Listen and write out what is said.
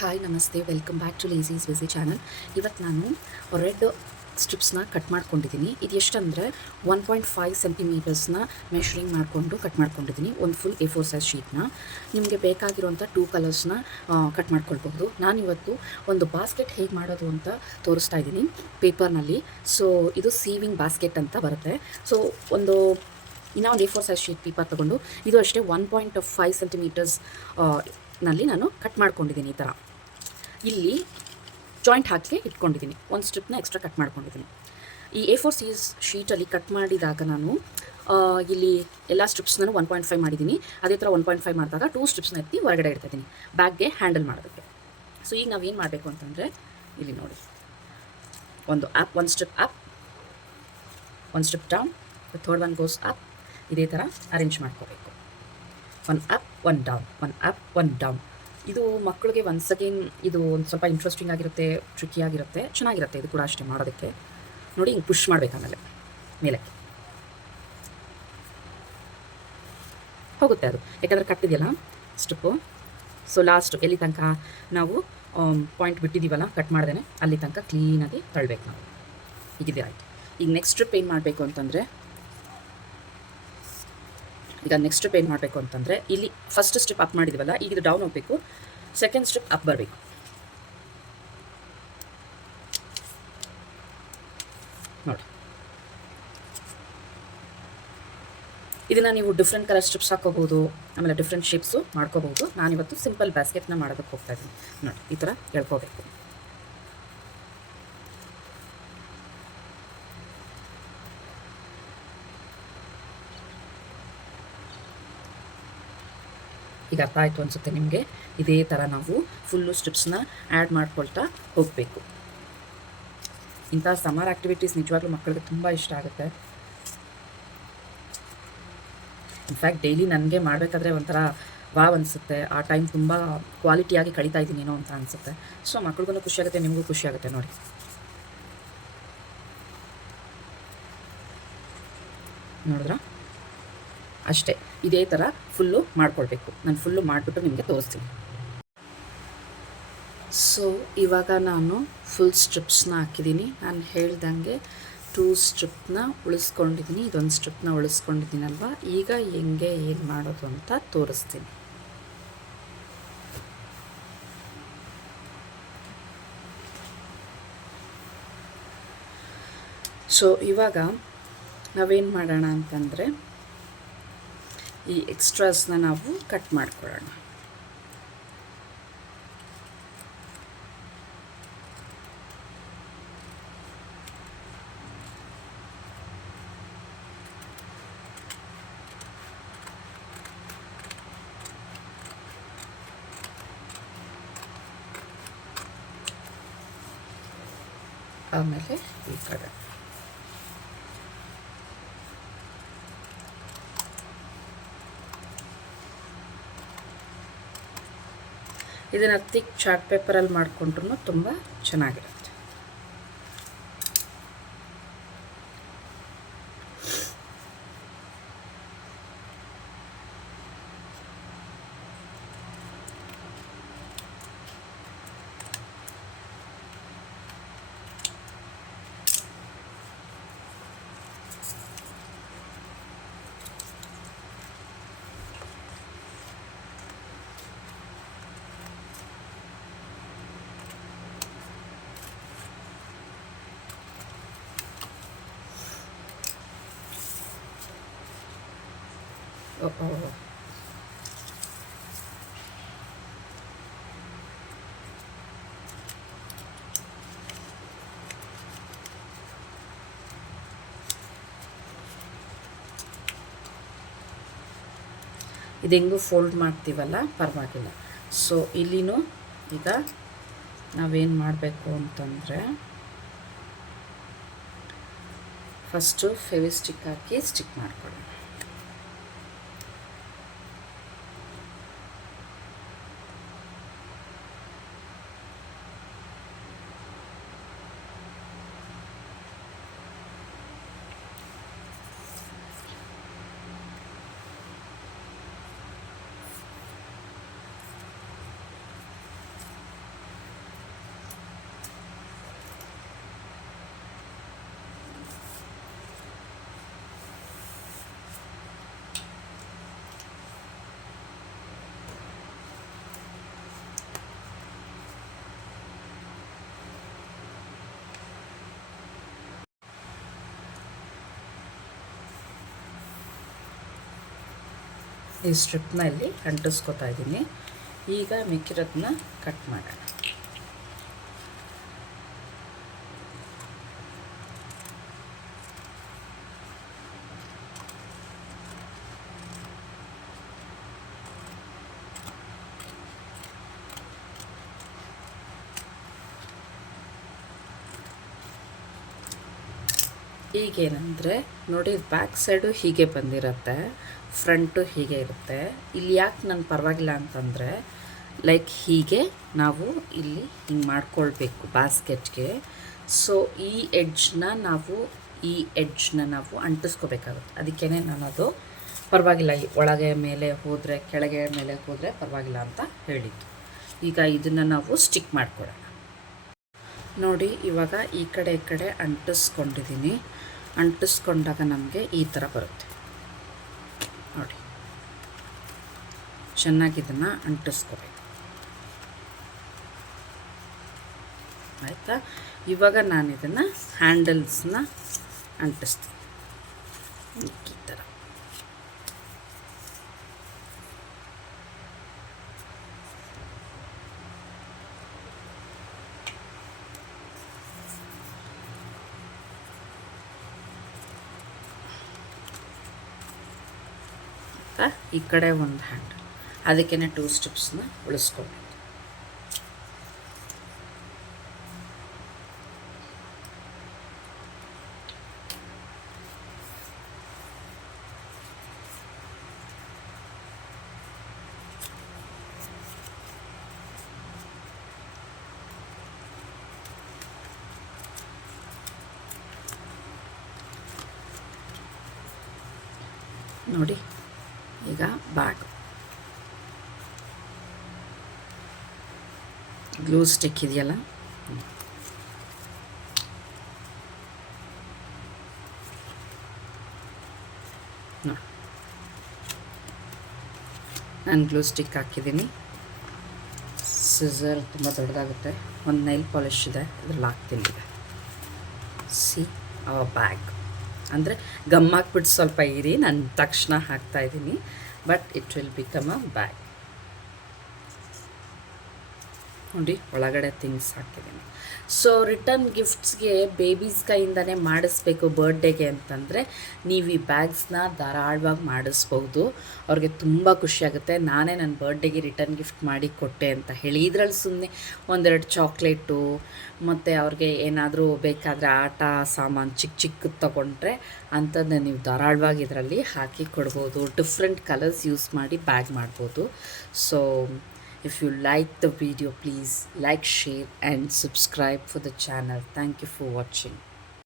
Hi ನಮಸ್ತೆ, welcome back to ಲೇಸೀಸ್ ಬಿಸಿ ಚಾನಲ್. ಇವತ್ತು ನಾನು ರೆಡ್ ಸ್ಟ್ರಿಪ್ಸ್ನ ಕಟ್ ಮಾಡ್ಕೊಂಡಿದ್ದೀನಿ. ಇದು ಎಷ್ಟಂದರೆ 1.5 ಸೆಂಟಿಮೀಟರ್ಸ್ನ ಮೆಷರಿಂಗ್ ಮಾಡಿಕೊಂಡು ಕಟ್ ಮಾಡ್ಕೊಂಡಿದ್ದೀನಿ. ಒಂದು ಫುಲ್ A4 ಸೈಜ್ ಶೀಟ್ನ. ನಿಮಗೆ ಬೇಕಾಗಿರುವಂಥ 2 ಕಲರ್ಸ್ನ ಕಟ್ ಮಾಡ್ಕೊಳ್ಬಹುದು. ನಾನಿವತ್ತು ಒಂದು ಬಾಸ್ಕೆಟ್ ಹೇಗೆ ಮಾಡೋದು ಅಂತ ತೋರಿಸ್ತಾ ಇದ್ದೀನಿ ಪೇಪರ್ನಲ್ಲಿ. ಸೊ ಇದು ಸೀವಿಂಗ್ ಬಾಸ್ಕೆಟ್ ಅಂತ ಬರುತ್ತೆ. ಸೊ ಒಂದು A4 ಸೈಜ್ ಶೀಟ್ ಪೇಪರ್ ತೊಗೊಂಡು ಇದು ಅಷ್ಟೇ 1.5 ಸೆಂಟಿಮೀಟರ್ಸ್ ನಲ್ಲಿ ನಾನು ಕಟ್ ಮಾಡ್ಕೊಂಡಿದ್ದೀನಿ. ಈ ಥರ ಇಲ್ಲಿ ಜಾಯಿಂಟ್ ಹಾಕಿ ಇಟ್ಕೊಂಡಿದ್ದೀನಿ. ಒಂದು ಸ್ಟ್ರಿಪ್ನ ಎಕ್ಸ್ಟ್ರಾ ಕಟ್ ಮಾಡ್ಕೊಂಡಿದ್ದೀನಿ. ಈ A4 ಸೈಜ್ ಶೀಟಲ್ಲಿ ಕಟ್ ಮಾಡಿದಾಗ ನಾನು ಇಲ್ಲಿ ಎಲ್ಲ ಸ್ಟ್ರಿಪ್ಸ್ನೂ 1.5 ಮಾಡಿದ್ದೀನಿ. ಅದೇ ಥರ 1.5 ಮಾಡಿದಾಗ 2 ಸ್ಟ್ರಿಪ್ಸ್ನ ಎತ್ತಿ ಹೊರಗಡೆ ಇಡ್ತಾಯಿದ್ದೀನಿ ಬ್ಯಾಗ್ಗೆ ಹ್ಯಾಂಡಲ್ ಮಾಡೋದಕ್ಕೆ. ಸೊ ಈಗ ನಾವೇನು ಮಾಡಬೇಕು ಅಂತಂದರೆ ಇಲ್ಲಿ ನೋಡಿ, ಒಂದು ಸ್ಟ್ರಿಪ್ ಅಪ್, ಒಂದು strip down, the third one goes up. ಇದೇ ಥರ ಅರೇಂಜ್ ಮಾಡ್ಕೋಬೇಕು. One up, one down, one up, one down. ಇದು ಮಕ್ಕಳಿಗೆ ಒನ್ಸ್ ಅಗೇನ್ ಇದು ಒಂದು ಸ್ವಲ್ಪ ಇಂಟ್ರೆಸ್ಟಿಂಗ್ ಆಗಿರುತ್ತೆ, ಟ್ರಿಕ್ಕಿ ಆಗಿರುತ್ತೆ, ಚೆನ್ನಾಗಿರುತ್ತೆ. ಇದು ಕೂಡ ಅಷ್ಟೇ ಮಾಡೋದಕ್ಕೆ. ನೋಡಿ, ಹಿಂಗೆ ಪುಷ್ ಮಾಡಬೇಕು, ಆಮೇಲೆ ಮೇಲೆ ಹೋಗುತ್ತೆ ಅದು, ಯಾಕಂದರೆ ಕಟ್ಟಿದೆಯಲ್ಲ ಸ್ಟ್ರಿಪ್ಪು. ಸೊ ಲಾಸ್ಟ್ ಎಲ್ಲಿ ತನಕ ನಾವು ಪಾಯಿಂಟ್ ಬಿಟ್ಟಿದ್ದೀವಲ್ಲ ಕಟ್ ಮಾಡ್ದೇ ಅಲ್ಲಿ ತನಕ ಕ್ಲೀನಾಗಿ ತಳ್ಳಬೇಕು ನಾವು. ಹೀಗಿದೆ ಆಯಿತು. ಈಗ ನೆಕ್ಸ್ಟ್ ಸ್ಟ್ರಿಪ್ ಏನು ಮಾಡಬೇಕು ಅಂತಂದರೆ ಇಲ್ಲಿ ಫಸ್ಟ್ ಸ್ಟ್ರಿಪ್ ಅಪ್ ಮಾಡಿದ್ದೀವಲ್ಲ, ಈಗ ಇದು ಡೌನ್ ಹೋಗಬೇಕು, ಸೆಕೆಂಡ್ ಸ್ಟ್ರಿಪ್ ಅಪ್ ಬರಬೇಕು. ನೋಡಿ, ಇದನ್ನು ನೀವು ಡಿಫ್ರೆಂಟ್ ಕಲರ್ ಸ್ಟ್ರಿಪ್ಸ್ ಹಾಕೋಬಹುದು, ಆಮೇಲೆ ಡಿಫ್ರೆಂಟ್ ಶೇಪ್ಸು ಮಾಡ್ಕೋಬಹುದು. ನಾನಿವತ್ತು ಸಿಂಪಲ್ ಬ್ಯಾಸ್ಕೆಟ್ನ ಮಾಡೋದಕ್ಕೆ ಹೋಗ್ತಾ ಇದ್ದೀನಿ. ನೋಡಿ, ಈ ಥರ ಎಳ್ಕೋಬೇಕು. ಈಗ ಅರ್ಥ ಆಯಿತು ಅನಿಸುತ್ತೆ ನಿಮಗೆ. ಇದೇ ಥರ ನಾವು ಫುಲ್ಲು ಸ್ಟ್ರಿಪ್ಸ್ನ ಆ್ಯಡ್ ಮಾಡ್ಕೊಳ್ತಾ ಹೋಗಬೇಕು. ಇಂಥ ಸಮ್ಮರ್ ಆ್ಯಕ್ಟಿವಿಟೀಸ್ ನಿಜವಾಗ್ಲೂ ಮಕ್ಕಳಿಗೆ ತುಂಬ ಇಷ್ಟ ಆಗುತ್ತೆ. ಇನ್ಫ್ಯಾಕ್ಟ್ ಡೈಲಿ ನನಗೆ ಮಾಡಬೇಕಾದ್ರೆ ಒಂಥರ ವಾವ್ ಅನಿಸುತ್ತೆ. ಆ ಟೈಮ್ ತುಂಬ ಕ್ವಾಲಿಟಿಯಾಗಿ ಕಳೀತಾ ಇದ್ದೀನೇನೋ ಅಂತ ಅನಿಸುತ್ತೆ. ಸೊ ಮಕ್ಳಿಗೂ ಖುಷಿ ಆಗುತ್ತೆ, ನಿಮಗೂ ಖುಷಿ ಆಗುತ್ತೆ. ನೋಡಿ, ನೋಡಿದ್ರಾ? ಅಷ್ಟೇ, ಇದೇ ಥರ ಫುಲ್ಲು ಮಾಡ್ಕೊಳ್ಬೇಕು. ನಾನು ಫುಲ್ಲು ಮಾಡಿಬಿಟ್ಟು ನಿಮಗೆ ತೋರಿಸ್ತೀನಿ. ಸೊ ಇವಾಗ ನಾನು ಫುಲ್ ಸ್ಟ್ರಿಪ್ಸ್ನ ಹಾಕಿದ್ದೀನಿ. ನಾನು ಹೇಳ್ದಂಗೆ 2 ಸ್ಟ್ರಿಪ್ನ ಉಳಿಸ್ಕೊಂಡಿದ್ದೀನಿ, ಇದೊಂದು ಸ್ಟ್ರಿಪ್ನ ಉಳಿಸ್ಕೊಂಡಿದ್ದೀನಲ್ವ. ಈಗ ಹೆಂಗೆ ಏನು ಮಾಡೋದು ಅಂತ ತೋರಿಸ್ತೀನಿ. ಸೊ ಇವಾಗ ನಾವೇನು ಮಾಡೋಣ ಅಂತಂದರೆ ಈ ಎಕ್ಸ್ಟ್ರಾಸ್ನ ನಾವು ಕಟ್ ಮಾಡ್ಕೊಳ್ಳೋಣ. ಆಮೇಲೆ ಈ ಕಡೆ ಇದನ್ನು ಥಿಕ್ ಚಾರ್ಟ್ ಪೇಪರಲ್ಲಿ ಮಾಡಿಕೊಂಡ್ರೂ ತುಂಬ ಚೆನ್ನಾಗಿರುತ್ತೆ. ಇದು ಹೆಂಗೂ ಫೋಲ್ಡ್ ಮಾಡ್ತೀವಲ್ಲ, ಪರವಾಗಿಲ್ಲ. ಸೊ ಇಲ್ಲಿನೂ ಈಗ ನಾವೇನು ಮಾಡಬೇಕು ಅಂತಂದರೆ ಫಸ್ಟು ಫೆವಿಸ್ಟಿಕ್ ಹಾಕಿ ಸ್ಟಿಕ್ ಮಾಡ್ಕೊಳ್ಳೋಣ. ಈ ಸ್ಟ್ರಿಪ್ನ ಇಲ್ಲಿ ಅಂಟಿಸ್ಕೊತಾ ಇದ್ದೀನಿ. ಈಗ ಮಿಕ್ಕಿರೋದನ್ನ ಕಟ್ ಮಾಡೋಣ. ಈಗೇನಂದರೆ ನೋಡಿ, ಬ್ಯಾಕ್ ಸೈಡು ಹೀಗೆ ಬಂದಿರುತ್ತೆ, ಫ್ರಂಟು ಹೀಗೆ ಇರುತ್ತೆ. ಇಲ್ಲಿ ಯಾಕೆ ನಾನು ಪರವಾಗಿಲ್ಲ ಅಂತಂದರೆ, ಲೈಕ್ ಹೀಗೆ ನಾವು ಇಲ್ಲಿ ಹಿಂಗೆ ಮಾಡ್ಕೊಳ್ಬೇಕು ಬಾಸ್ಕೆಟ್ಗೆ. ಸೊ ಈ ಎಡ್ಜ್ನ ನಾವು ಅಂಟಿಸ್ಕೋಬೇಕಾಗುತ್ತೆ. ಅದಕ್ಕೇ ನಾನು ಅದು ಪರವಾಗಿಲ್ಲ, ಒಳಗೆ ಮೇಲೆ ಹೋದರೆ ಕೆಳಗೆ ಮೇಲೆ ಹೋದರೆ ಪರವಾಗಿಲ್ಲ ಅಂತ ಹೇಳಿದ್ದು. ಈಗ ಇದನ್ನು ನಾವು ಸ್ಟಿಕ್ ಮಾಡ್ಕೊಳ್ಳೋಣ. ನೋಡಿ, ಇವಾಗ ಈ ಕಡೆ ಅಂಟಿಸ್ಕೊಂಡಿದ್ದೀನಿ. ಅಂಟಿಸ್ಕೊಂಡಾಗ ನಮಗೆ ಈ ಥರ ಬರುತ್ತೆ ನೋಡಿ. ಚೆನ್ನಾಗಿ ಇದನ್ನು ಅಂಟಿಸ್ಕೋಬೇಕು, ಆಯಿತಾ? ಇವಾಗ ನಾನು ಇದನ್ನು ಹ್ಯಾಂಡಲ್ಸ್ನ ಅಂಟಿಸ್ತೀನಿ ಈ ಥರ. ಈ ಕಡೆ ಒಂದು ಹ್ಯಾಂಡಲ್, ಅದಕ್ಕೇ 2 ಸ್ಟ್ರಿಪ್ಸ್ನ ಉಳಿಸ್ಕೊಬೇಕು. ನೋಡಿ, ಈಗ ಬ್ಯಾಗ್ ಗ್ಲೂ ಸ್ಟಿಕ್ ಇದೆಯಲ್ಲ, ನೋಡಿ ನಾನು ಗ್ಲೂ ಸ್ಟಿಕ್ ಹಾಕಿದ್ದೀನಿ. ಸಿಸರ್ ತುಂಬ ದೊಡ್ಡದಾಗುತ್ತೆ. ಒಂದು ನೈಲ್ ಪಾಲಿಶ್ ಇದೆ, ಇದ್ರಲ್ಲಿ ಹಾಕ್ತೀನಿ. ಈಗ ಸಿ ಅವರ್ ಬ್ಯಾಗ್ ಅಂದರೆ ಗಮ್ ಹಾಕ್ಬಿಟ್ಟು ಸ್ವಲ್ಪ ಇರಿ, ನಾನು ತಕ್ಷಣ ಹಾಕ್ತಾಯಿದ್ದೀನಿ, but it will become a bag. ನೋಡಿ, ಒಳಗಡೆ ಥಿಂಗ್ಸ್ ಹಾಕಿದ್ದೀನಿ. ಸೊ ರಿಟರ್ನ್ ಗಿಫ್ಟ್ಸ್ಗೆ ಬೇಬೀಸ್ ಕೈಯಿಂದನೇ ಮಾಡಿಸ್ಬೇಕು ಬರ್ಡೇಗೆ ಅಂತಂದರೆ ನೀವು ಈ ಬ್ಯಾಗ್ಸ್ನ ಧಾರಾಳವಾಗಿ ಮಾಡಿಸ್ಬೋದು. ಅವ್ರಿಗೆ ತುಂಬ ಖುಷಿಯಾಗುತ್ತೆ. ನಾನೇ ನನ್ನ ಬರ್ಡೇಗೆ ರಿಟರ್ನ್ ಗಿಫ್ಟ್ ಮಾಡಿ ಕೊಟ್ಟೆ ಅಂತ ಹೇಳಿ. ಇದರಲ್ಲಿ ಸುಮ್ಮನೆ 1-2 ಚಾಕ್ಲೇಟು ಮತ್ತು ಅವ್ರಿಗೆ ಏನಾದರೂ ಬೇಕಾದರೆ ಆಟ ಸಾಮಾನು ಚಿಕ್ಕದು ತೊಗೊಂಡ್ರೆ ಅಂಥದ್ದನ್ನ ನೀವು ಧಾರಾಳವಾಗಿ ಇದರಲ್ಲಿ ಹಾಕಿ ಕೊಡ್ಬೋದು. ಡಿಫ್ರೆಂಟ್ ಕಲರ್ಸ್ ಯೂಸ್ ಮಾಡಿ ಬ್ಯಾಗ್ ಮಾಡ್ಬೋದು. So if you like the video, please like, share and subscribe for the channel. Thank you for watching.